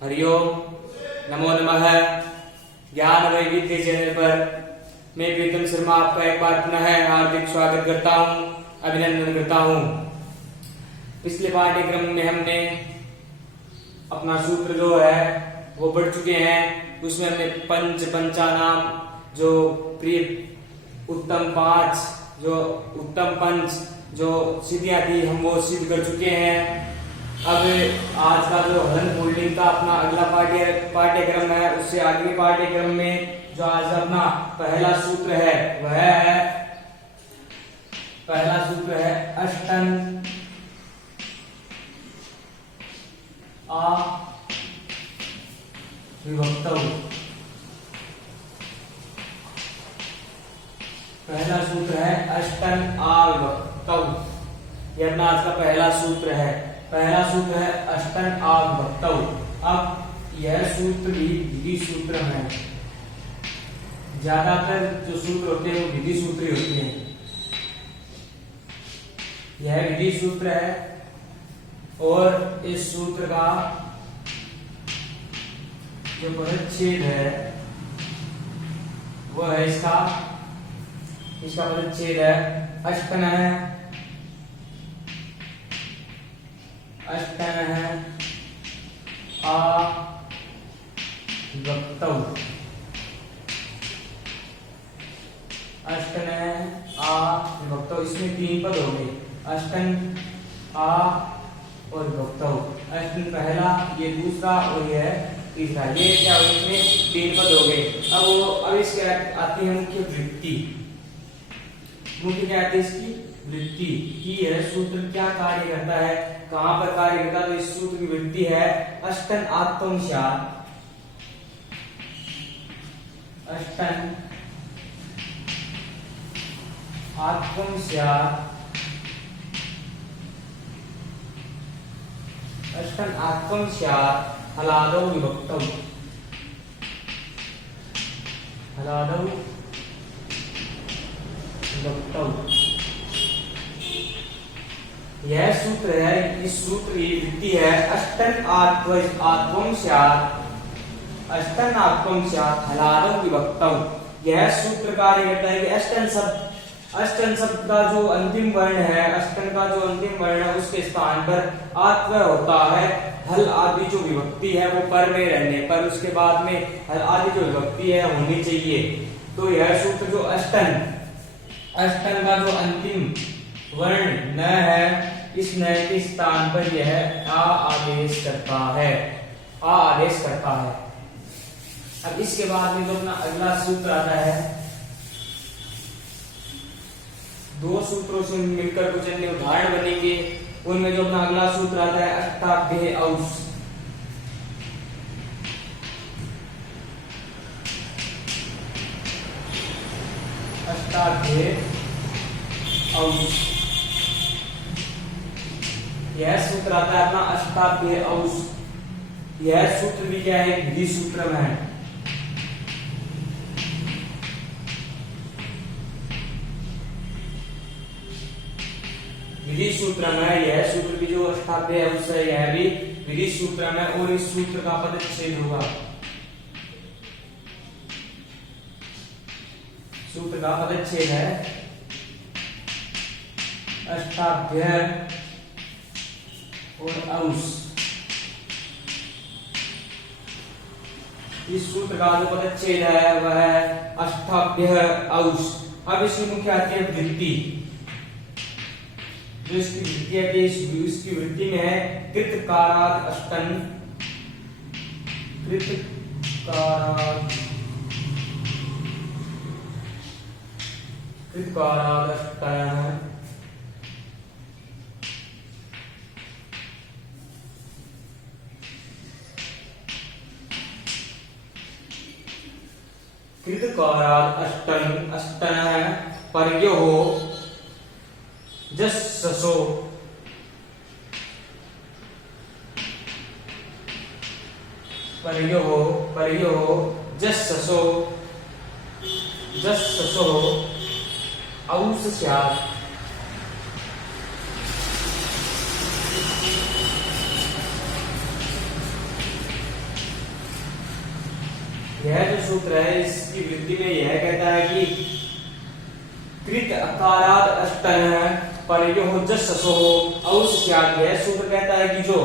हरिओम, नमो नमः। ज्ञान वैविध्य चैनल पर मैं प्रीतम शर्मा आपका एक बार पुनः हार्दिक स्वागत करता हूं, अभिनंदन करता हूं। पिछले पाठ्यक्रम में हमने अपना सूत्र जो है वो पढ़ चुके हैं। उसमें हमने पंचानाम जो प्रिय उत्तम पांच जो उत्तम पंच जो सिद्धियां थी हम वो सिद्ध कर चुके हैं। अब आज का जो हलन फोल्डिंग का अपना अगला पाठ्यक्रम है, उससे आगे पाठ्यक्रम में जो आज अपना पहला सूत्र है वह है अष्टन आ विभक्तौ। पहला सूत्र है अष्टन आ विभक्तौ। यह अपना आज का पहला सूत्र है। पहला सूत्र है अष्टन आ विभक्तौ। अब यह सूत्र भी विधि सूत्र है। ज्यादातर जो सूत्र होते हैं वो विधि सूत्र ही होते हैं। यह विधि सूत्र है और इस सूत्र का जो परिच्छेद है वो है इसका परिच्छेद है अष्टन है आ विभक्तौ। अष्टन आ विभक्तौ। इसमें तीन पद हो गए, अष्टन आ और विभक्तौ। अष्टन पहला, ये दूसरा और यह तीसरा। ये क्या हो, इसमें तीन पद हो गए। अब इसके आती है मुख्य वृत्ति। मुख्य क्या आती है इसकी वृत्ति की। यह सूत्र क्या कार्य करता है, कहां पर कार्य करता है? तो इस सूत्र की वृत्ति है अष्टन आत्मस्यात्। अष्टन आत्मस्यात्। अष्टन आत्मस्यात् हलादौ विभक्तौ। हलादौ विभक्तौ। यह सूत्र है, इस सूत्र की वृत्ति है अष्टन आत्मस्यात्। अष्टन आत्मस्यात् हलादौ विभक्तौ। यह सूत्र कार्य करता है कि अष्टन शब्द का जो अंतिम वर्ण है, अष्टन का जो अंतिम वर्ण है उसके स्थान पर आत्व होता है। हल आदि जो विभक्ति है वो पर में रहने पर उसके बाद में हल आदि जो विभक्ति है होनी चाहिए। तो यह सूत्र जो अष्टन का जो अंतिम वर्ण न है, इस न के स्थान पर यह आ आदेश करता है। आ आदेश करता है। अब इसके बाद में जो अपना अगला सूत्र आता है, दो सूत्रों से मिलकर कुछ अन्य उदाहरण बनेंगे। उनमें जो अपना अगला सूत्र आता है अष्टाभ्य औस। अष्टाभ्य औस। यह सूत्र आता है अपना अष्टाभ्य औस। यह सूत्र भी क्या है, विधि सूत्र में है। विधि सूत्र में यह सूत्र भी जो अष्टाभ्य औस है यह भी विधि सूत्र में, और इस सूत्र का पदच्छेद होगा। सूत्र का पदच्छेद है अष्टाभ्य और औस। इस सूत्र का जो पदच्छेद है वह है अष्टाभ्य औस। अब इसकी मुख्य आती है वृत्ति। जो इसकी वृत्ति है, इसकी वृत्ति में है कृतकारात् अष्टन। कृतकारात् अष्टन। कृतकारात् अष्टन। अष्टन पर्योः जस्ससो। पर्योः जस्ससो औस स्यात्। यह जो सूत्र है इसकी वृद्धि में यह कहता है कि कृत अकाराद अष्टन परयोः जससो औस्यात्। यह सूत्र कहता है कि जो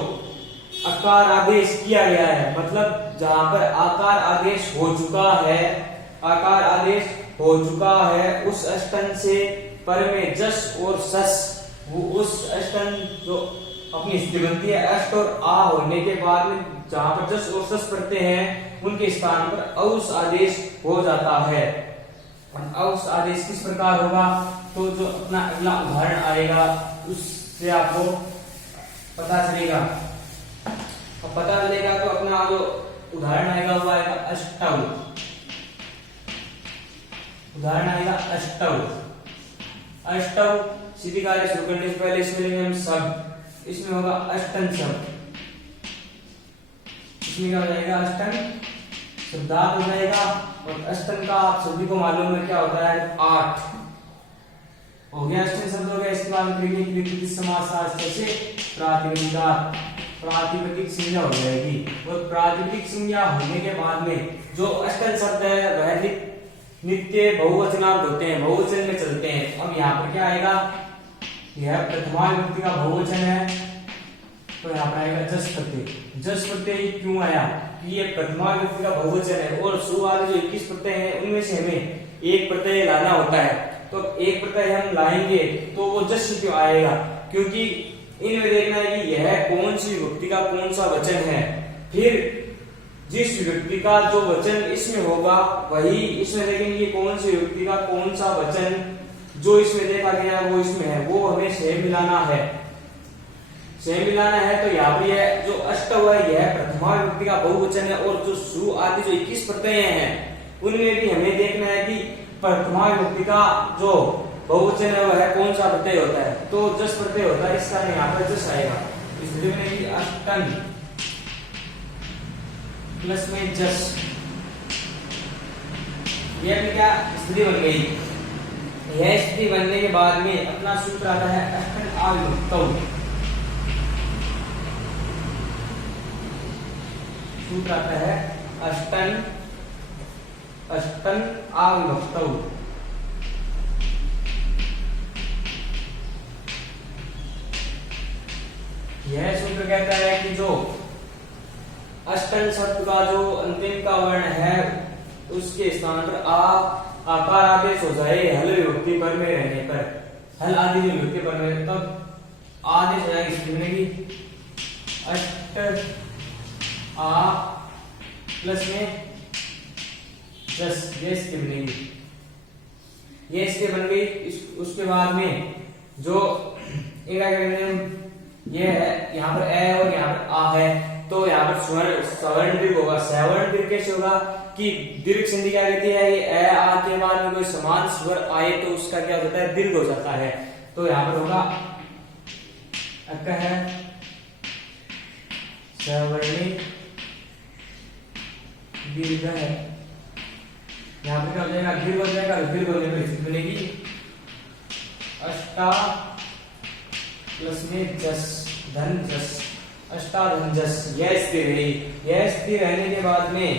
अकार आदेश किया गया है, मतलब जहां पर आकार आदेश हो चुका है, आकार आदेश हो चुका है उस अष्टन से पर में जस और सस, वो उस अष्टन जो अपनी स्थिति बनती है अष्ट और आ होने के बाद में जहां पर जस और सस पढ़ते हैं उनके स्थान पर औस आदेश हो जाता है। औस आदेश किस प्रकार होगा, तो जो अपना अगला उदाहरण आएगा उससे आपको पता चलेगा। अब पता चलेगा तो अपना जो उदाहरण आएगा वो आएगा अष्टौ। उदाहरण आएगा अष्टौ। अष्टौ सीधी कार्य शुरू करने से पहले इसमें लेंगे हम शब्द, इसमें होगा अष्टन शब्द। इसमें क्या हो जाएगा, अष्टन शब्दार्थ हो जाएगा। और अष्टन का आप सभी को मालूम है क्या होता है, 8 हो गया। अष्टन शब्द हो गया। इसके बाद क्रिया की विकृति समास शास्त्र से प्रातिपदिक संज्ञा हो जाएगी। और प्रातिपदिक संज्ञा होने के बाद में जो अष्टन शब्द है वह नित्य बहुवचनार्थ होते हैं, बहुवचन में चलते हैं। अब यहाँ पर क्या आएगा, यह प्रथमा विभक्ति का बहुवचन है तो यहाँ पर आएगा जस प्रत्यय। जस प्रत्यय क्यों आया, कि ये प्रथमा विभक्ति का बहुवचन है और सु वाले जो 21 प्रत्यय हैं उनमें से हमें एक प्रत्यय लाना होता है। तो एक प्रत्यय हम लाएंगे तो वो जस क्यों आएगा, क्योंकि इनमें देखना है कि यह कौन सी विभक्ति का कौन सा वचन है। फिर जिस विभक्ति का जो वचन इसमें होगा वही इसमें देखेंगे कि कौन सी विभक्ति का कौन सा वचन जो इसमें देखा गया है वो इसमें है, वो हमें सेम मिलाना है। सेम मिलाना है तो यहाँ पर यह जो अष्ट हुआ है यह प्रथमा विभक्ति का बहुवचन है। और जो सु आदि जो 21 प्रत्यय हैं उनमें भी हमें देखना है कि प्रथमा विभक्ति का जो बहुवचन है वह कौन सा प्रत्यय होता है, तो जस प्रत्यय होता है। इसका यहाँ पर जस आएगा। इसलिए अष्टन प्लस में जस, यह भी क्या स्थिति बन गई। यह स्थिति बनने के बाद में अपना सूत्र आता है अष्टन आविभक्तौ। सूत्र आता है अष्टन आविभक्तौ। यह सूत्र कहता है कि जो अष्टन शब्द का जो अंतिम का वर्ण है उसके स्थान पर आकार आदेश हो जाए हल विभक्ति पर में रहने पर, हल आदि विभक्ति पर में, तब आदेश हो जाएगी इसकी बनेगी अष्ट आ प्लस में जस, ये इसकी बनेगी। ये इसके बन गई। उसके बाद में जो ये है यहाँ पर ए और यहाँ पर आ है तो यहाँ पर सवर्ण दीर्घ होगा। सवर्ण दीर्घ कैसे होगा कि दीर्घ संधि क्या कहती है, ये ए आ के बाद में कोई समान स्वर आए तो उसका क्या होता है, दीर्घ हो जाता है। तो यहाँ पर होगा अक है सवर्णी दीर्घ है। यहाँ पर क्या हो जाएगा, दीर्घ हो जाएगा। दीर्घ होने पर स्थिति बनेगी अष्टा प्लस में जस धन जस, अष्टाधन जस। यह स्थिति रही। यह स्थिति रहने के बाद में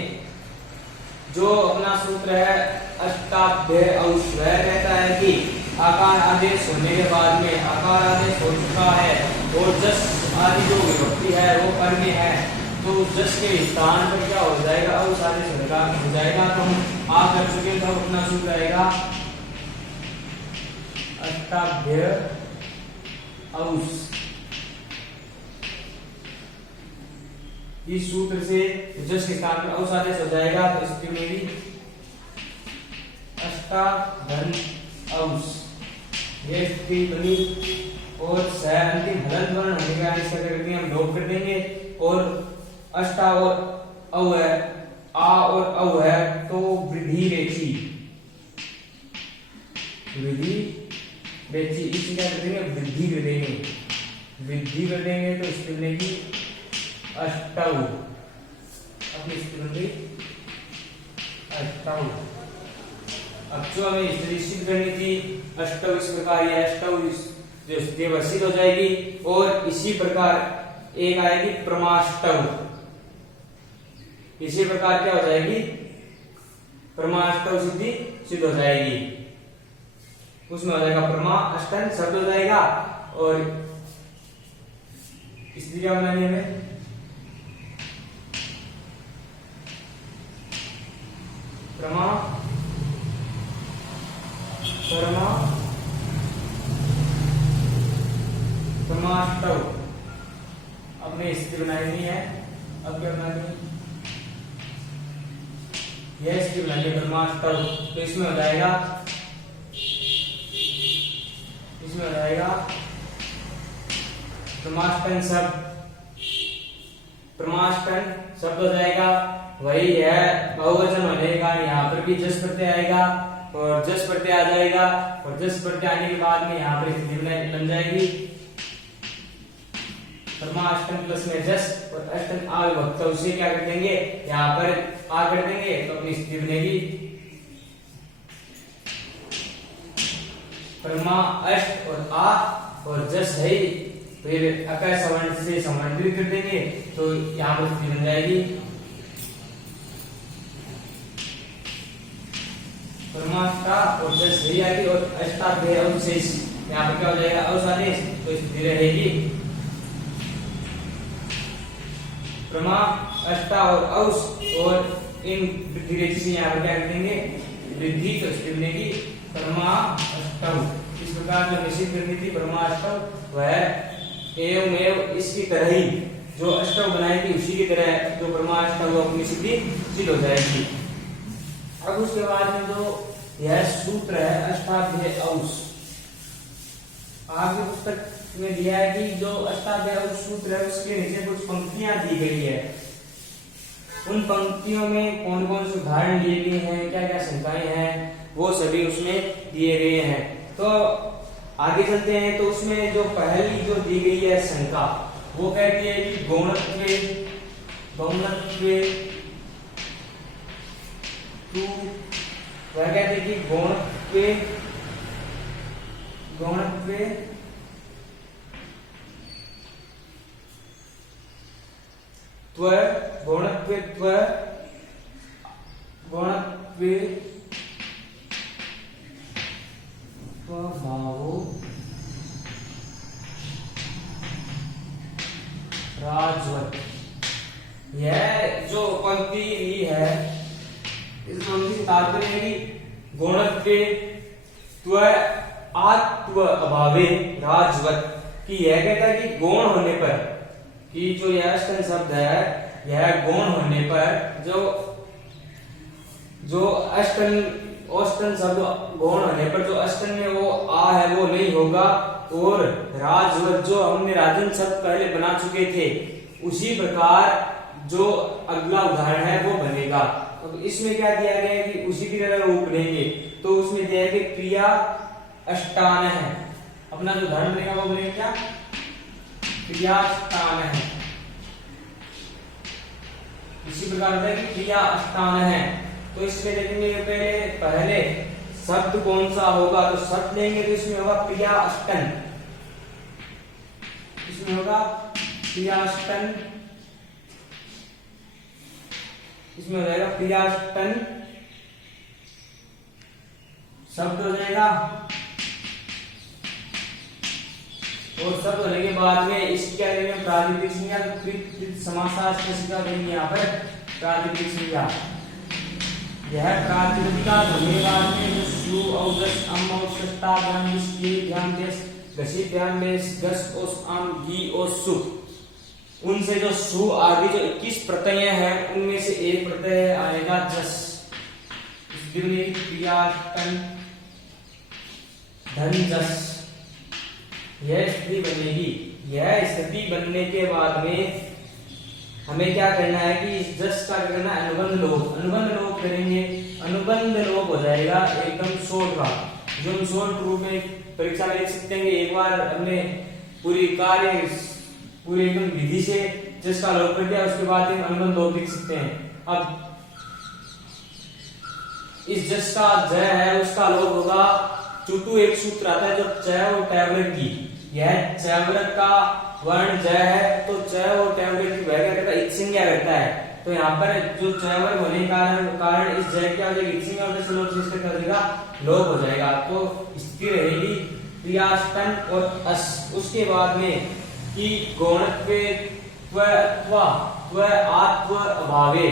जो अपना सूत्र है अष्टाभ्य औष, वह कहता है कि आकार आदेश होने के बाद में आकार आदेश हो चुका है और जस आदि जो विभक्ति है वो पर में है तो जस के स्थान पर क्या हो जाएगा, औष आदेश हो जाएगा। तो हम आ कर चुके तो अपना सूत्र आएगा अष्टाभ्य औष। इस सूत्र से जस के स्थान पर औष आदेश हो जाएगा तो इसकी मेरी अष्टाधन औष, ये स्थिति बनी। और अंतिम हलंत वर्ण होने का इसका करके हम लोप कर देंगे। और अष्टा और औ है, आ और औ है तो वृद्धि रेखी, वृद्धि रेखी इसी क्या कर देंगे, वृद्धि कर देंगे। वृद्धि कर देंगे तो इसकी बनेगी अष्टौ, अपनी स्थिति बन गई अष्टौ। अब जो हमें स्थिति सिद्ध करनी थी अष्टौ, इस प्रकार ये अष्टौ जो स्थिति वह सिद्ध हो जाएगी। और इसी प्रकार एक आएगी प्रमाष्टौ। इसी प्रकार क्या हो जाएगी प्रमा अष्टौ सिद्धि सिद्ध हो जाएगी। उसमें हो जाएगा प्रमा अष्टन शब्द हो जाएगा। और स्थिति क्या बनानी है हमें, प्रमा प्रमा प्रमाष्टौ। अब में स्थिति बनानी है। अब क्या बनानी है, यह स्थिति बनानी है प्रमाष्टौ। तो इसमें हो जाएगा प्रमाष्टन शब्द, प्रमाष्टन शब्द हो जाएगा। वही है बहुवचन होने का, यहाँ पर भी जस प्रत्यय आएगा और जस प्रत्यय आ जाएगा। और जस प्रत्यय आने के बाद में यहाँ पर स्थिति बन जाएगी प्रमाष्टन प्लस में जस और अष्टन आ विभक्त। उसे क्या कर देंगे, यहाँ पर आ कर देंगे तो अपनी स्थिति बनेगी प्रमा अष्ट और आ और जस है, फिर अकार सवर्ण से समानांतरित कर देंगे तो यहाँ पर स्थिति बन जाएगी परमाष्टा और जस है आएगी और अष्टाध्याय अवशेष। यहाँ पर क्या हो जाएगा, अवसादेश। तो स्थिति रहेगी प्रमा अष्टा और औस और इन वृद्धि रेखी से यहाँ पर क्या कर देंगे वृद्धि, तो स्थिति बनेगी प्रमा अष्टौ। इस प्रकार जो निश्चित वृद्धि थी प्रमा अष्टौ वह एवं इसकी तरह ही जो अष्टौ बनाई थी उसी की तरह जो प्रमा अष्टौ वो अपनी सिद्धि सिद्ध हो जाएगी। अब उसके बाद में जो यह सूत्र है अष्टाध्याय औस, आगे पुस्तक में दिया है कि जो अष्टाध्याय औस सूत्र है उसके नीचे कुछ पंक्तियां दी गई है। उन पंक्तियों में कौन कौन से उदाहरण दिए गए हैं, क्या क्या शंकाएं हैं, वो सभी उसमें दिए गए हैं। तो आगे चलते हैं। तो उसमें जो पहली जो दी गई है शंका वो कहती है कि गौणत्व वह कहते हैं कि राजवत। यह जो पंक्ति ली है इस पंक्ति से तात्पर्य है कि गौणत्व आत्व अभावे राजवत, कि यह कहता है कि गौण होने पर, कि जो यह अष्टन शब्द है यह गौण होने पर जो अष्टन शब्द गौण होने पर जो अष्टन में वो आ है वो नहीं होगा। और राजवत जो हमने राजन शब्द पहले बना चुके थे उसी प्रकार जो अगला उदाहरण है वो बनेगा। अब इसमें क्या दिया गया है कि उसी की तरह रूप लेंगे। तो उसमें दिया है कि क्रिया अष्टान है, अपना जो उदाहरण बनेगा वो बनेगा क्या, क्रिया अष्टान है। इसी प्रकार से कि क्रिया अष्टान है। तो इसमें देखेंगे पहले शब्द कौन सा होगा, तो शब्द लेंगे तो इसमें होगा क्रिया अष्टन, इसमें होगा क्रिया अष्टन, इसमें हो जाएगा क्रिया अष्टन शब्द हो जाएगा। और शब्द होने के बाद में इसकी क्या देंगे प्रातिपदिक संज्ञा, समासास्पशिका देंगे यहाँ पर प्रातिपदिक संज्ञा। यह प्रातिपदिका होने के बाद में सु औदस अम औसता ध्यान इसके ध्यान देस गसी ध्यान देस गस ओस आम गी और सु, उनसे जो सु आदि जो 21 प्रत्यय हैं उनमें से एक प्रत्यय आएगा जस। क्रियाटन धन जस, यह स्थिति बनेगी। यह स्थिति बनने के बाद में हमें क्या करना है कि इस जस का करना है अनुबंध लोप करेंगे। अनुबंध लोप हो जाएगा एकदम शॉर्ट का, जो हम शॉर्ट रूप में परीक्षा में लिख सकते हैं। एक बार हमने पूरी एकदम विधि से जस का लोप कर दिया, उसके बाद हम अनुबंध लोप लिख सकते हैं। अब इस जस का ज है उसका लोप होगा चुटू, एक सूत्र आता है जो च और टैबलेट की, यह चैवरत का वर्ण ज है तो च और टैबलेट की वह क्या करता है, संज्ञा करता है। तो यहाँ पर जो चयवर होने के कारण इस जय क्या हो जाएगी, इसी में और लोप से इसका क्या हो जाएगा, लोप हो जाएगा। तो स्थिर रहेगी क्रियाष्टन और अस। उसके बाद में कि गौणत्व आत्व अभावे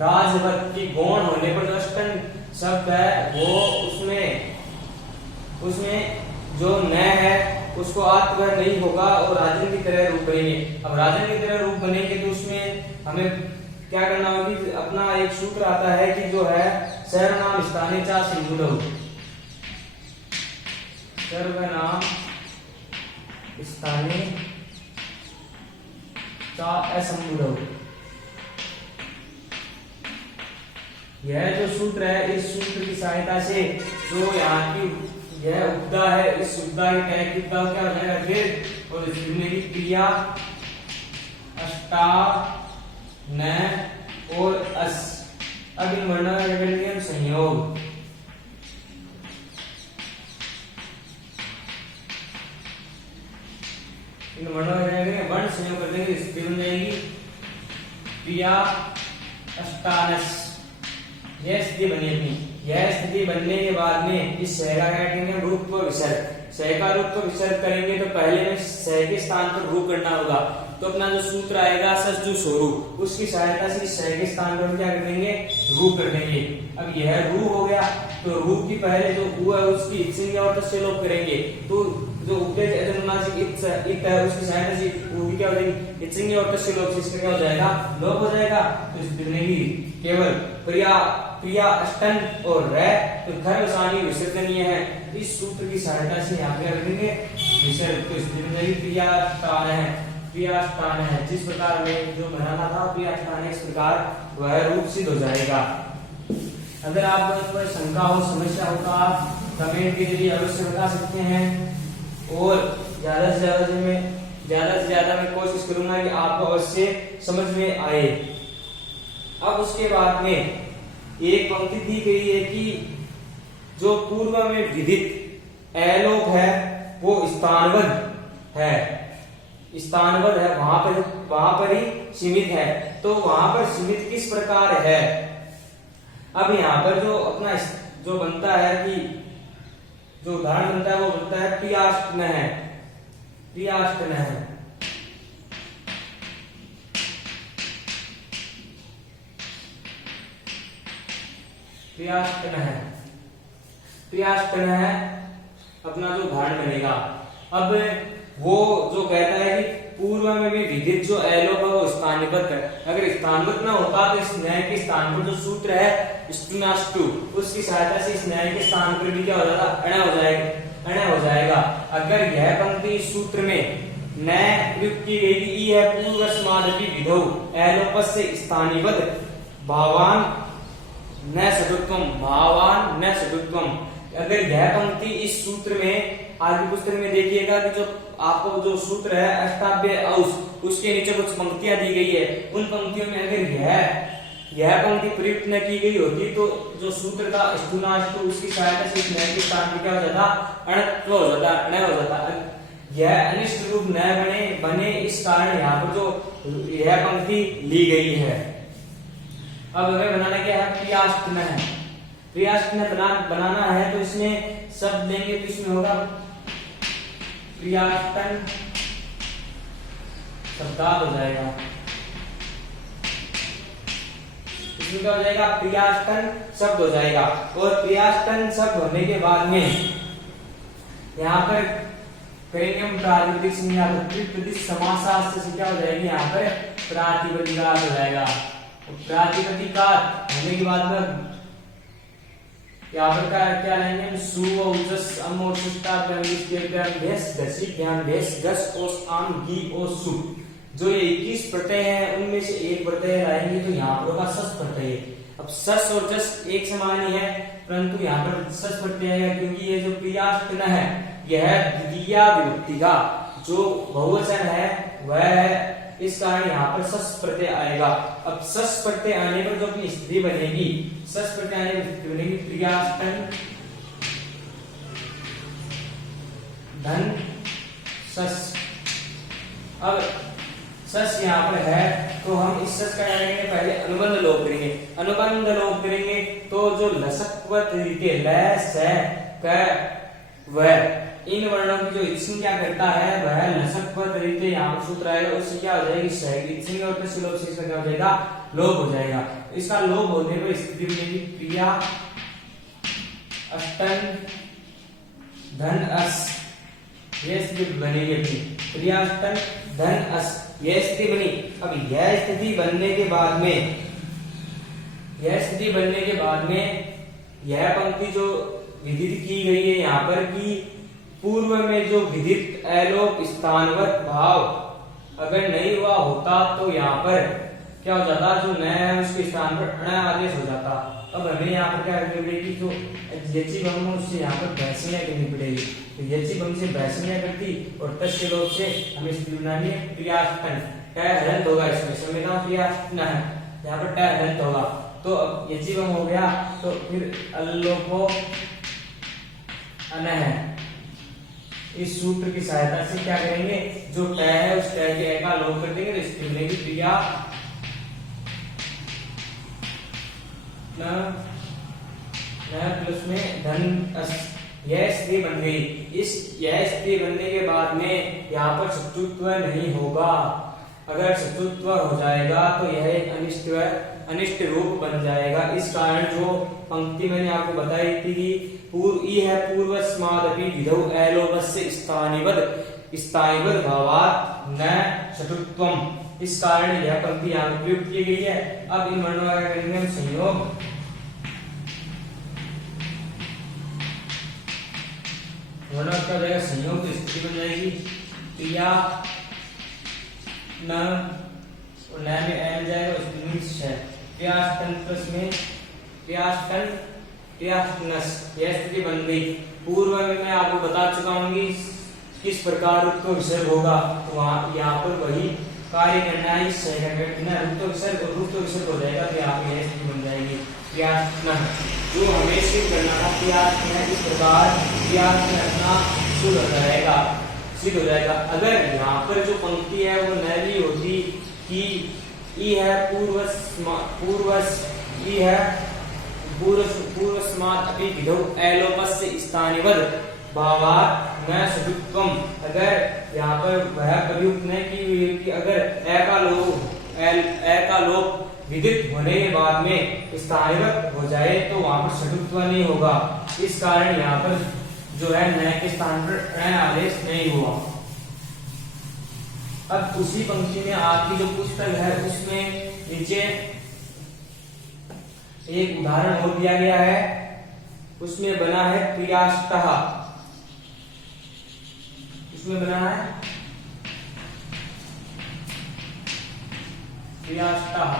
राजवत की गौण होने पर जो अष्टन शब्द है वो उसमें जो न है उसको आत्व नहीं होगा और राजन की तरह रूप बनेंगे। अब राजन की तरह रूप बनेंगे तो उसमें हमें क्या करना होगी, अपना एक सूत्र आता है कि जो है सर्वनाम स्थाने चा संबुधौ, सर्वनाम स्थाने चा असंबुधौ। यह जो सूत्र है, इस सूत्र की सहायता से जो यहाँ की यह उपदा है, इस उपदा के तहत उपदा क्या हो जाएगा फिर, और इसमें की क्रिया अष्टा न और अस। अब इन वर्णों का क्या करेंगे हम, संयोग। इन वर्णों का क्या करेंगे, वर्ण संयोग कर देंगे, स्थिति बन जाएगी क्रिया अष्टानस। यह स्थिति बनी अपनी। यह स्थिति बनने के बाद में इस सह का क्या करेंगे, रूप व विसर्ग। सह का रूप व विसर्ग करेंगे तो पहले में सह के स्थान पर रू करना होगा। तो अपना जो सूत्र आएगा ससजु सोरू, उसकी सहायता से सह के स्थान पर क्या कर देंगे, रू कर देंगे। अब यह रू हो गया तो रू की पहले जो ऊ है उसकी इत्सिंग और तस्य लोप करेंगे। तो जो उपदेश अनुनासिक इत है उसकी सहायता से ऊ की क्या हो जाएगी, इत्सिंग और तस्य लोप से इसका क्या हो जाएगा, लोप हो जाएगा। तो इस बनेगी केवल क्रिया अष्टन और रै, तो धर्मसानी विसर्जनीय है। इस सूत्र की सहायता से यहाँ पे रखेंगे विसर्ग। तो इस क्रियाष्टान है, क्रियाष्टान है। जिस प्रकार में जो बनाना था क्रियाष्टान है, इस प्रकार वह रूप सिद्ध हो जाएगा। अगर आप कोई शंका हो, समस्या हो तो आप कमेंट के जरिए अवश्य बता सकते हैं। और ज्यादा से ज्यादा मैं कोशिश करूंगा कि आपको अवश्य समझ में आए। अब उसके बाद में एक पंक्ति दी गई है कि जो पूर्व में विदित एलोप है वो स्थानबद्ध है, स्थानबद्ध है, वहां पर ही सीमित है। तो वहां पर सीमित किस प्रकार है। अब यहाँ पर जो अपना जो बनता है कि जो उदाहरण बनता है वो बनता है प्रियाष्टन है, प्रियाष्टन है। प्रियाष्टन है, प्रियाष्टन है अपना जो उदाहरण बनेगा। अब वो जो कहता है कि पूर्व में भी विदित जो एलोप है वो स्थानीबद्ध है। अगर स्थानबद्ध ना होता तो इस न्याय के स्थान पर जो सूत्र है स्टुनाष्टु, उसकी सहायता से इस न्याय के स्थान पर भी क्या हो जाता, अण हो जाएगा, अण हो जाएगा। अगर यह पंक्ति इस सूत्र में नय प्रयुक्त की गई कि ई है पूर्वस्मादपि विधौ एलोपस्य स्थानीबद्ध भावान न सदुत्वम, भावान न सदुत्वम। अगर यह पंक्ति इस सूत्र में आगे पुस्तक में देखिएगा कि जो आपको जो सूत्र है अष्टाभ्य औस, उसके नीचे कुछ पंक्तियां दी गई है। उन पंक्तियों में अगर यह पंक्ति प्रयुक्त न की गई होती तो जो सूत्र था स्टुनाष्टु, उसकी सहायता से इस नय के स्थान पर क्या हो जाता, अणत्व हो जाता, अण हो जाता। यह अनिष्ट रूप न बने इस कारण यहाँ पर जो यह पंक्ति ली गई है। अब हमें बनाना क्या है, प्रियाष्टन है। प्रियाष्टन बनाना है तो इसमें शब्द लेंगे तो इसमें होगा प्रियाष्टन शब्दार्थ हो जाएगा। इसमें क्या हो जाएगा, प्रियाष्टन शब्द हो जाएगा। और प्रियाष्टन शब्द होने के बाद में यहाँ पर करेंगे हम प्रातिपदिक संज्ञा, प्रतिपदिक समासास्त्र से क्या हो जाएगी, यहाँ पर प्रातिपदिकात हो जाएगा। प्रातिपदिकात होने के बाद में यहाँ पर क्या लेंगे हम, सु औजस अम और सुष्टा भेष दसी ज्ञान भेष दस ओस आम गी और सु। जो ये 21 प्रत्यय हैं उनमें से एक प्रत्यय लाएंगे तो यहाँ पर होगा सस प्रत्यय। अब सस और जस एक समान ही है परंतु यहाँ पर सस प्रत्यय है क्योंकि ये जो क्रियाष्टन है यह द्वितीय विभक्ति का जो बहुवचन है वह है, इस कारण यहाँ पर सस प्रत्यय आएगा। अब सस प्रत्यय आने पर जो अपनी स्थिति बनेगी, सस प्रत्यय आने पर स्थिति बनेगी प्रियाष्टन धन सस। अब सस यहाँ पर है तो हम इस सस का क्या करेंगे, पहले अनुबंध लोप करेंगे। अनुबंध लोप करेंगे तो जो लसक्वत रीते ल से क व इन वर्णों की जो इत्सिंग क्या करता है वह लसक्वत रीते यहाँ पर सूत्र आएगा, उससे क्या हो जाएगी सह इत्सिंग और तस्य लोप से इसका क्या हो जाएगा लोप हो जाएगा। इसका लोप होने पर स्थिति बनेगी क्रिया अष्टन धन अस, ये स्थिति बनेगी अपनी क्रिया अष्टन धन अस, यह स्थिति बनी। अब यह स्थिति बनने के बाद में, यह स्थिति बनने के बाद में यह पंक्ति जो विदित की गई है यहाँ पर कि पूर्व में जो विदित अलोप स्थानवत भाव अगर नहीं हुआ होता तो यहाँ पर क्या हो जाता, जो न है उसके स्थान पर अण आदेश हो जाता। अब हमें यहाँ पर क्या करनी पड़ेगी, जो यची भंग उससे यहाँ पर बहसनिया करनी पड़ेगी। तो यची भंग से बहसनिया करती और तस्य लोप से हमें स्थिति बनानी है क्रियाष्टन, ट हलंत होगा इसमें संविधान क्रियाष्टन है, यहाँ पर ट हलंत होगा। तो अब यची भंग हो गया तो फिर अल्लोपो अन है। इस सूत्र की सहायता से क्या करेंगे, जो ट है उस ट के ए का लोप कर देंगे तो इसकी बनेगी क्रिया न प्लस में धन अस, यह स्थिति बन गई। इस यह स्थिति बनने के बाद में यहाँ पर शत्रुत्व नहीं होगा। अगर शत्रुत्व हो जाएगा तो यह एक अनिष्ट रूप बन जाएगा। इस कारण जो पंक्ति मैंने आपको बताई थी कि पूर्व है पूर्वस्मादपि विधौ अलोपस्य स्थानिवद भावात् न शत्रुत्वम, इस कारण यह पंक्ति यहाँ पर प्रयुक्त की गई है। अब इन वर्णों का करेंगे हम संयोग। वर्णों का हो जाएगा संयोग, तो स्थिति बन जाएगी क्रिया न और न में एन जाएगा, उसमें है क्रियाष्टन प्लस में क्रियाष्टन क्रियाष्टनस, यह स्थिति बन गई। पूर्व में मैं आपको बता चुका हूँ कि किस प्रकार रुत्व विसर्ग होगा, तो वहां यहाँ पर वही कार्य करना है। इस रुत्व विसर्ग हो जाएगा तो यहाँ पे यह स्थिति बन जाएगी क्रियाष्टन, जो हमें सिद्ध करना था क्रियाष्टन। इस प्रकार क्रियाष्टन अपना शुद्ध हो जाएगा, सिद्ध हो जाएगा। अगर यहाँ पर जो पंक्ति है वो नैली होती कि ई है पूर्वस्मात् अपि विधौ अलोपस्य स्थानिवद भावात् न शत्रुत्वम, अगर यहाँ पर वह प्रयुक्त नहीं की हुई कि अगर ए का लोप विदित होने के बाद में स्थानिवत हो जाए तो वहां पर शत्रुत्व नहीं होगा। इस कारण यहाँ पर जो है न के स्थान पर न आदेश नहीं हुआ। अब उसी पंक्ति में आपकी जो पुस्तक है उसमें नीचे एक उदाहरण और दिया गया है, उसमें बना है क्रियाष्टः, उसमें बना है क्रियाष्टः,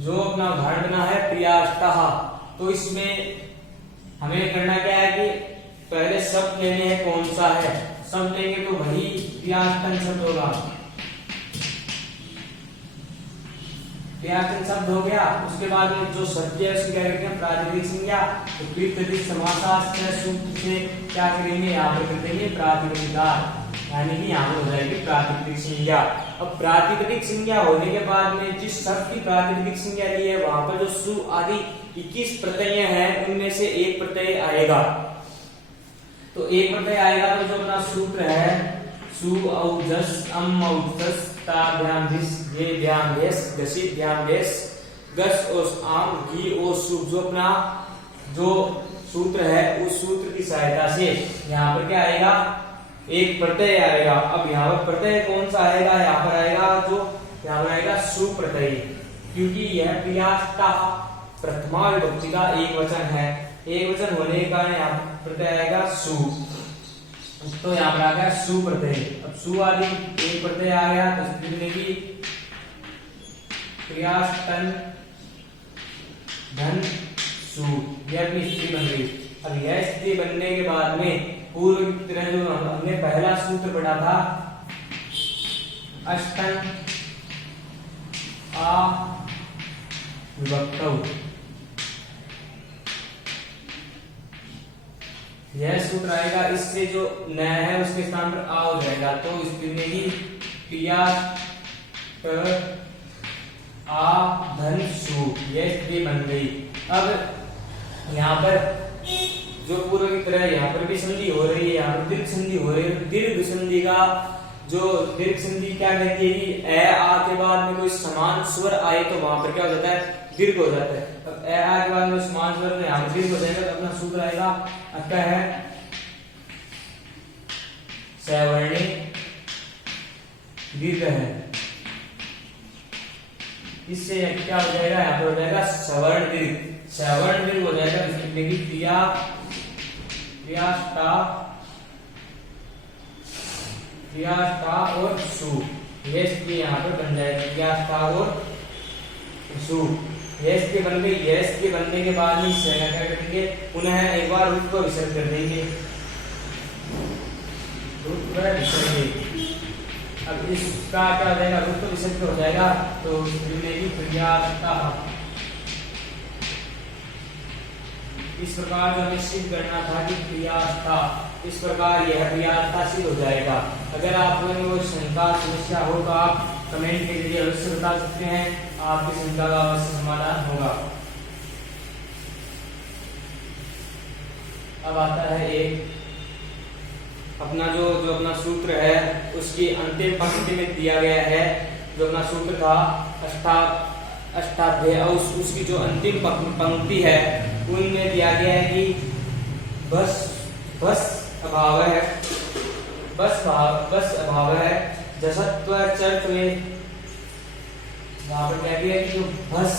जो अपना उदाहरण बना है क्रियाष्टः। तो इसमें हमें करना क्या है कि पहले शब्द लेने हैं, कौन सा है शब्द लेंगे तो वही क्रियाष्टन शब्द होगा। क्रियाष्टन शब्द हो गया, उसके बाद में जो शब्द है उसकी क्या करते हैं प्रातिपदिक संज्ञा। तो प्रतिपदिक समासास्त्र सूत्र से क्या करेंगे, यहाँ पर कर देंगे प्रातिपदिकार, यानी कि यहाँ पर हो जाएगी प्रातिपदिक संज्ञा। अब प्रातिपदिक संज्ञा होने के बाद में जिस शब्द की प्रातिपदिक संज्ञा ली है वहां पर जो सु आदि 21 प्रत्यय हैं उनमें से एक प्रत्यय आएगा। तो एक प्रत्यय आएगा तो जो अपना सूत्र है सु औजस अम औजस ता ध्यान दिस ये ध्यान देस गसी ध्यान देस गस ओस आम घी ओ सु, जो अपना जो सूत्र है उस सूत्र की सहायता से यहाँ पर क्या आएगा एक प्रत्यय आएगा। अब यहाँ पर प्रत्यय कौन सा आएगा, यहाँ पर आएगा जो यहाँ पर आएगा सु प्रत्यय, क्योंकि यह क्रियाष्टः प्रथमा विभक्ति का एक वचन है। एक वचन होने के कारण यहाँ प्रत्यय आएगा सु, तो यहाँ पर आ गया सु प्रत्यय। अब सु आदि एक प्रत्यय आ गया तो स्थिति बनेगी क्रियाष्टन धन सु, यह अपनी स्थिति बन गई। अब यह स्थिति बनने के बाद में पूर्व की तरह जो हमने पहला सूत्र पढ़ा था अष्टन आ विभक्तौ, यह सूत्र आएगा, इससे जो न है उसके स्थान पर आ हो जाएगा, तो इसकी बनेगी क्रिया आ धन सु, यह स्थिति बन गई। अब यहाँ पर जो पूर्व की तरह यहाँ पर भी संधि हो रही है, यहाँ पर दीर्घ संधि हो रही है, तो दीर्घ संधि का जो दीर्घ संधि क्या कहती है कि ए आ के बाद में कोई समान स्वर आए तो वहां पर क्या हो जाता है, दीर्घ हो जाता है। अब ए आ के बाद में समान स्वर में यहाँ पर दीर्घ हो जाएगा, तो अपना सूत्र आएगा क्या है, सवर्णी दीर्घ है। इससे क्या हो जाएगा, यहाँ पर हो जाएगा सवर्ण दीर्घ, सवर्ण दीर्घ हो जाएगा। इसकी क्रिया और सु, ये स्थिति यहाँ पर बन जाएगी, क्रिया और सु, ये स्थिति बन गई। ये स्थिति बनने के बाद ही क्या करेंगे, पुनः एक बार रूप को विसर्ग कर देंगे, रूप को विसर्ग। अब इसका क्या हो जाएगा, रूप को विसर्ग हो जाएगा, तो मिलेगी क्रिया। इस प्रकार जो हमें सिद्ध करना था कि क्रियास्था, इस प्रकार यह क्रियास्था सिद्ध हो जाएगा। अगर आप लोगों में कोई शंका समस्या हो तो आप कमेंट के जरिए अवश्य बता सकते हैं, आपकी शंका का अवश्य समाधान होगा। अब आता है एक अपना जो अपना सूत्र है, उसकी अंतिम पंक्ति में दिया गया है, जो अपना सूत्र था अष्टाध्यायी, उसकी जो अंतिम पंक्ति है उनमें दिया गया है कि बस अभाव है, बस अभाव है, जसत्व चर्त में वहां पर क्या किया कि जो बस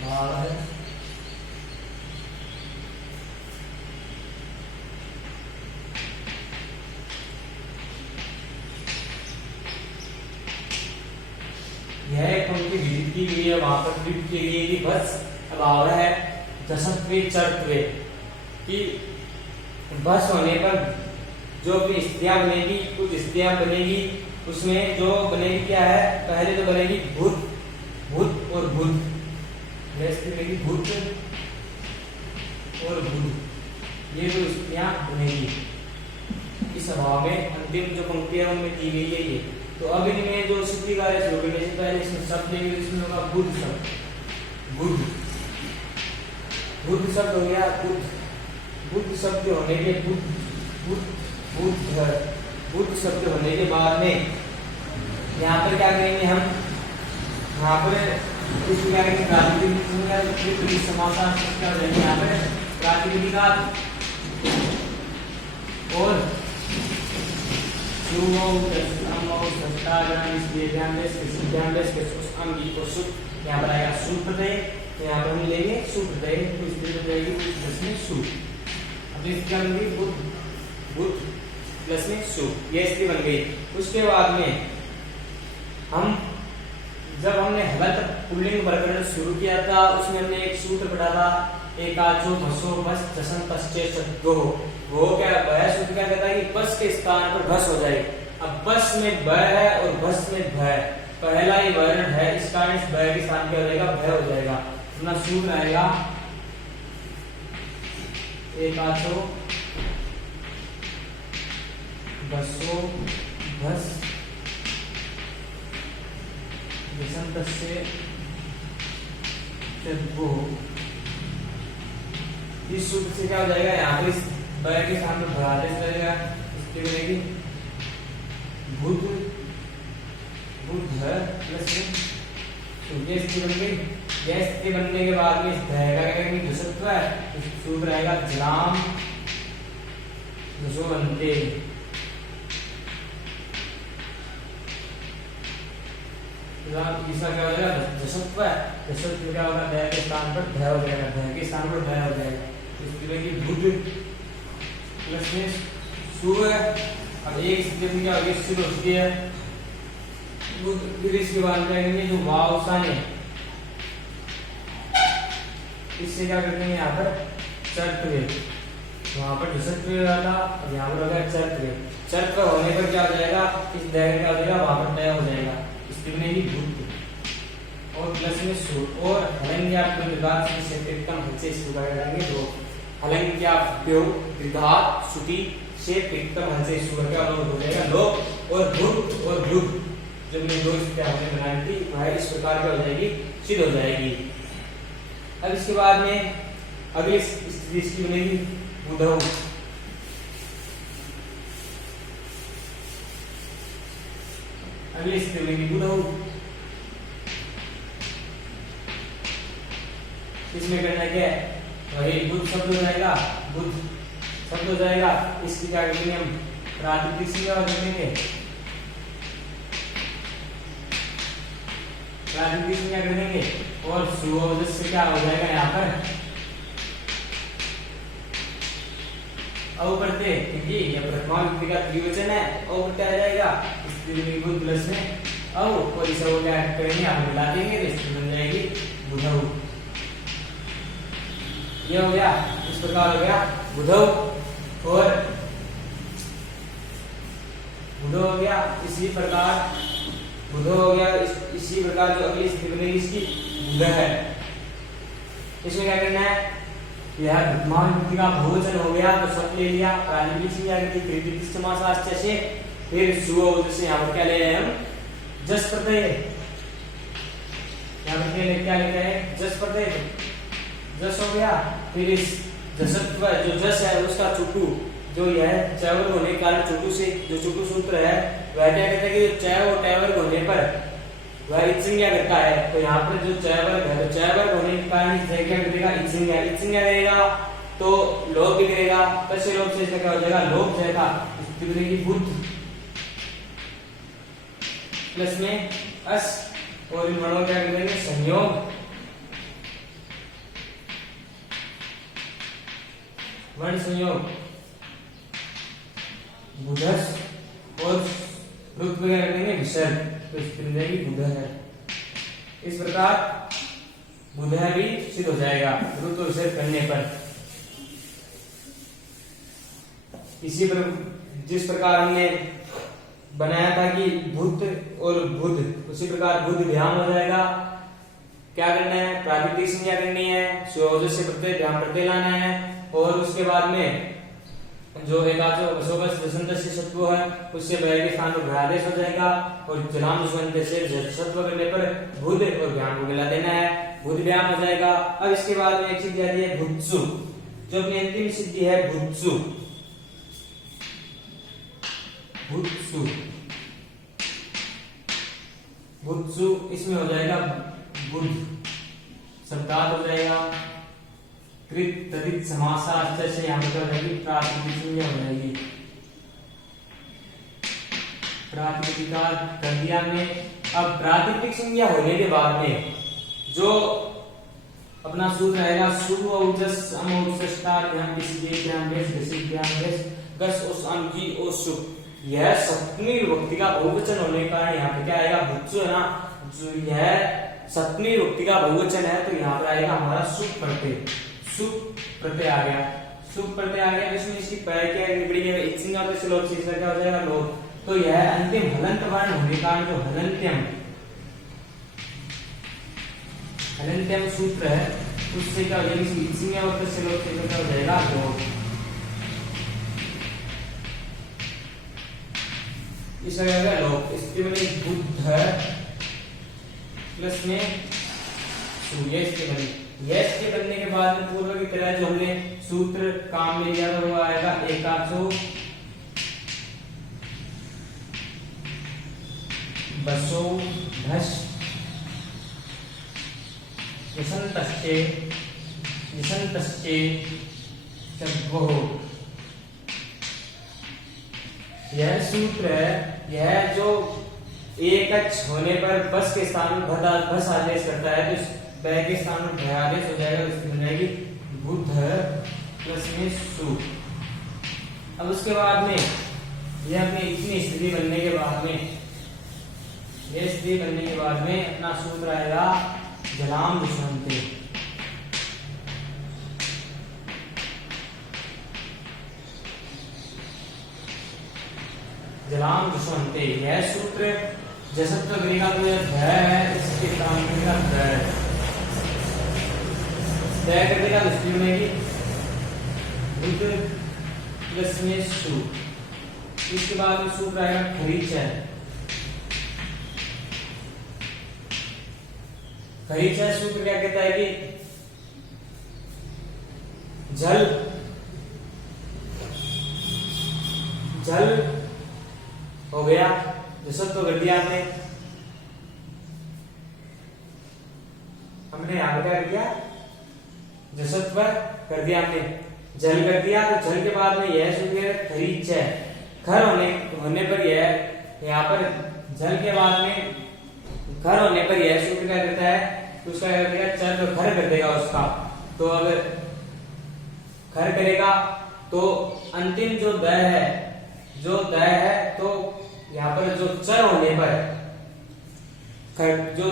भाव है, यह पंक्ति विदित की गई है, वहां पर विदित की गई है कि बस अभाव है, जसत्वे चर्त्वे, कि बस होने पर जो भी स्त्रियां बनेगी, कुछ स्त्रियां बनेगी, उसमें जो बनेगी क्या है, पहले जो बनेगी भूत और बुध, बनेगी भूत और बुध, ये जो स्त्रियां बनेगी इस अभाव में। अंतिम जो पंक्ति है उनमें दी गई है ये। तो अब इनमें जो शुद्धि कार्य शुरू करने से पहले इसमें शब्द लेंगे, इसमें होगा बुध शब्द, बुध शब्द हो गया, बुध शब्द होने के बुध शब्द होने के बाद में यहाँ पर क्या करेंगे हम, यहाँ पर इसमें क्या करेंगे, प्रातिपदिक समासार क्या हो जाएंगे, यहाँ पर प्रातिपदिकात और यहाँ पर आएगा सुप्रत्यय, यहाँ पर हम लेंगे सुप्रत्यय, तो इसलिए हो जाएगी जिसमें सु। अब इसकी क्या बन गई, बुध प्लस में सु, ये स्थिति बन गई। उसके बाद में हम जब हमने हलंत पुल्लिंग प्रकरण शुरू किया था, उसमें हमने एक सूत्र पढ़ा था, एकाचो भसो बस जसन पश्चे सद्गो, वो क्या वह सूत्र क्या कहता है कि बस के स्थान पर भस हो जाए। अब बस में ब है और भस में भ, पहला ही वर्ण है, इस कारण इस ब के स्थान क्या हो जाएगा, भ हो जाएगा। अपना सूत्र आएगा एकाचो बसो भस जसन पश्चे सद्गो। इस सूत्र से क्या हो जाएगा, यहाँ पर इस ब के सामने भरादेश लगेगा, इसकी बनेगी बुध प्लस ये स्थिति बन गई। यह स्थिति बनने के बाद में इस का दुष्टत्व है, सूत्र आएगा जलाम दुषोवन्ते। इसका क्या हो जाएगा, दुष्टत्व है, दुष्टत्व क्या होगा, ध के स्थान पर ध हो जाएगा, ध के स्थान पर ध हो जाएगा, इसकी बुध प्लस में सु है। अब एक स्थिति में क्या होगी, शुरू होती है बुध, इसके बाद में जो वावसान है, इससे क्या करते हैं यहाँ पर चर्तवे, वहां पर दुष्टत्व था, अब यहाँ पर हो गया चर्तवे। चर्तव होने पर क्या हो जाएगा, इस दैर्घ्य क्या हो जाएगा, वहां पर तय हो जाएगा, इसकी बनेगी बुध। और प्लस में सु और हलंग्याभ्यो दीर्घात् शुति से प्रिक्तम हल से शुरू करेंगे। तो हलंग्याभ्यो दीर्घात् शुति से प्रिक्तम हल से शुरू करके लोप हो जाएगा। लोप और भुक् और भुक् जो हमने दो स्थितियां हमने बनाई थी वह इस प्रकार की हो जाएगी, सिद्ध हो जाएगी। अब इसके बाद में अगली स्थिति इसकी बनेगी बुधौ। अगली स्थिति बनेगी बुधौ। इसमें करना क्या है, वही बुध शब्द हो जाएगा, बुध शब्द हो जाएगा। इसकी क्या करेंगे हम, प्रातिपदिक संज्ञा करेंगे, प्रातिपदिक संज्ञा करेंगे और सुअवजस से क्या हो जाएगा यहाँ पर अवप्रत्यय, क्योंकि यह प्रथमा विभक्ति का द्विवचन है, अवप्रत्यय आ जाएगा। स्थिति में बुध प्लस में अव और इसे वो क्या करेंगे, आप मिला देंगे तो स्थिति बन जाएगी बुधौ। यह हो गया, इस प्रकार हो गया बुधौ। और बुधौ हो गया, इसी प्रकार बुधौ हो गया। इसी प्रकार जो अगली स्थिति बनेगी इसकी बुध है। इसमें क्या करना है, यह वर्तमान विभक्ति का बहुवचन हो गया तो सब ले लिया, प्रातिपदिक संज्ञा की तृतीय समासाश्च से, फिर सुअवजस से यहाँ पर क्या ले रहे हैं हम, जस प्रत्यय। यहाँ पर क्या लेते हैं, जस प्रत्यय, जस हो गया। फिर इस जसत्व जो जस है उसका चुटू, जो यह चैवर्ग होने के कारण चुटू से जो चुटू सूत्र है वह क्या कहता है कि जो चै और टैवर्ग होने पर वह इत संज्ञा करता है। तो यहाँ पर जो चैवर्ग है तो चैवर्ग होने के कारण क्या करेगा, इत संज्ञा करेगा तो लोप भी करेगा, तस्य लोप से इसका क्या हो जाएगा, लोप जाएगा। स्थिति बनेगी बुध प्लस में अस और इन वर्णों क्या करेंगे, संयोग, वर्ण संयोग, बुधस और रुक क्या करेंगे, विसर्ग, तो स्थिति बन जाएगी बुध है। इस प्रकार बुध है भी सिद्ध हो जाएगा रुक और विसर्ग करने पर। इसी पर जिस प्रकार हमने बनाया था कि भूत और बुध, उसी प्रकार बुध व्याम हो जाएगा। क्या करना है, प्रातिपदिक संज्ञा करनी है, सुअवजस से प्रत्यय व्याम प्रत्यय लाना है। और उसके बाद में जो एकाचो वसोबस दसंतस्य सत्व है उससे वह के स्थान पर भयादेश हो जाएगा। और जलाम दुष्वंत से सत्व करने पर बुध और व्याम को मिला देना है, बुध व्याम हो जाएगा। अब इसके बाद में एक सिद्धि आती है भुत्सु, जो अपनी अंतिम सिद्धि है भुत्सु। भुत्सु, भुत्सु इसमें हो जाएगा बुध शब्दार्थ हो जाएगा, कृत तदित समासाश्च से यहाँ पर हो जाएगी प्रातिपदिक संज्ञा हो जाएगी। प्रातिपदिका कर दिया हमने। अब प्रातिपदिक संज्ञा होने के बाद में जो अपना सूत्र रहेगा, शुरू औजस अमौजस्तार ध्यान किसी ध्यान देश गसी ध्यान देश गस उस अंगी ओ सुख। यह सप्तमी विभक्ति का बहुवचन होने के कारण यहाँ पे क्या आएगा, भुत्सु है ना, जो यह सप्तमी विभक्ति का बहुवचन है तो यहाँ पर आएगा हमारा सुख प्रत्यय। सुख प्रत्यय आ गया, सुख प्रत्यय आ गया। इसमें इसकी पैर क्या निकली है, एक सिंह और से लोप से क्या हो जाएगा, लोप। तो यह अंतिम हलंत वर्ण होने का जो हलंत्यम सूत्र है उससे क्या हो जाएगा, सिंह और से लोप से क्या हो जाएगा, लोप। इस जगह लोप। इसके बने बुध प्लस में यश के बने। यश के बनने के बाद में पूर्व की तरह जो हमने सूत्र काम में लिया था वो आएगा एकाचो बसो धस निसंतस्ते निसंतस्ते चब्बो। यह सूत्र है, यह जो एकच होने पर बस के स्थान पर बस आदेश करता है तो बै के स्थान पर भय आदेश हो जाएगा, इसकी बन जाएगी बुध प्लस में सु। अब उसके बाद में यह अपनी इतनी स्थिति बनने के बाद में, यह स्थिति बनने के बाद में अपना सूत्र आएगा जलाम दुष्वंते। जलाम दुष्वंते, यह सूत्र जसत्व क्रिया का जो है इसके काम का तय कर देगा स्पीड में की बुध प्लस में सु। इसके बाद में सूत्र आएगा खरीच है। खरीच है सूत्र क्या कहता है कि जल जल हो गया जसत्व कर दिया हमने यहां क्या किया जसत्व कर दिया हमने जल कर दिया। तो जल के बाद में यह सूत्र खरीच है। खर होने पर यह यहाँ पर जल के बाद में खर होने पर यह सूत्र क्या करता है तो उसका क्या करेगा चर तो खर कर देगा उसका। तो अगर खर करेगा तो अंतिम जो द है तो यहाँ पर जो चर होने पर जो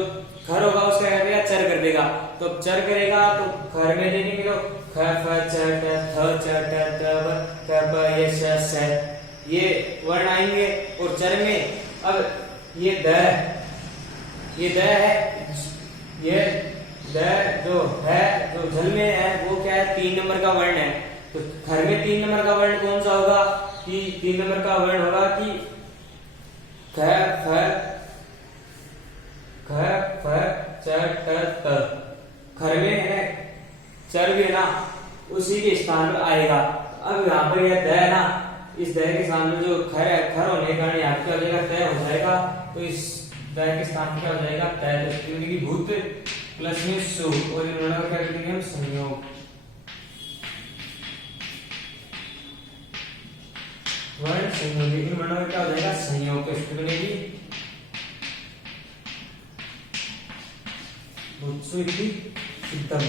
खर होगा उसका क्या करेगा चर कर देगा। तो चर करेगा तो खर में देखेंगे तो ख फ च ट थ च ट त ब क प य श स ये वर्ण आएंगे। और चर में अब ये द है ये द जो है जो जल में है वो क्या है 3 नंबर का वर्ण है। तो खर में 3 नंबर का वर्ण कौन सा होगा कि 3 नंबर का वर्ण होगा कि ख फ च ट त। खर में है चर भी है ना उसी के स्थान पर आएगा। अब यहाँ पर यह द है ना इस द के स्थान में जो खर है खर होने के कारण यहाँ क्या हो जाएगा तय हो जाएगा। तो इस द के स्थान पर क्या हो जाएगा तय। तो भूत प्लस में सु और इन दोनों का क्या करेंगे हम संयोग। वर्ण संयोग इन वर्णों का क्या हो जाएगा संयोग। तो स्थिति बनेगी सिद्धम।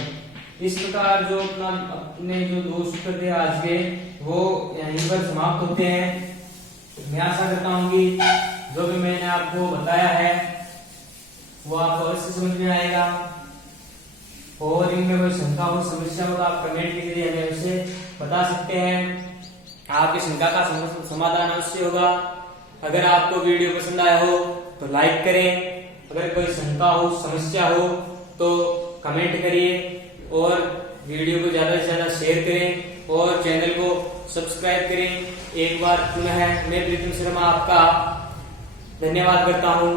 इस प्रकार जो अपने जो 2 सूत्र थे आज के वो यहीं पर समाप्त होते हैं। मैं आशा करता हूँ कि जो भी मैंने आपको बताया है वो आपको अवश्य समझ में आएगा। और इनमें कोई शंका हो समस्या हो तो आप कमेंट के जरिए हमें उसे बता सकते हैं। आपकी शंका का समाधान अवश्य होगा। अगर आपको वीडियो पसंद आया हो तो लाइक करें। अगर कोई शंका हो समस्या हो तो कमेंट करिए और वीडियो को ज्यादा से ज्यादा शेयर करें और चैनल को सब्सक्राइब करें। एक बार पुनः मैं प्रीतम शर्मा आपका धन्यवाद करता हूँ।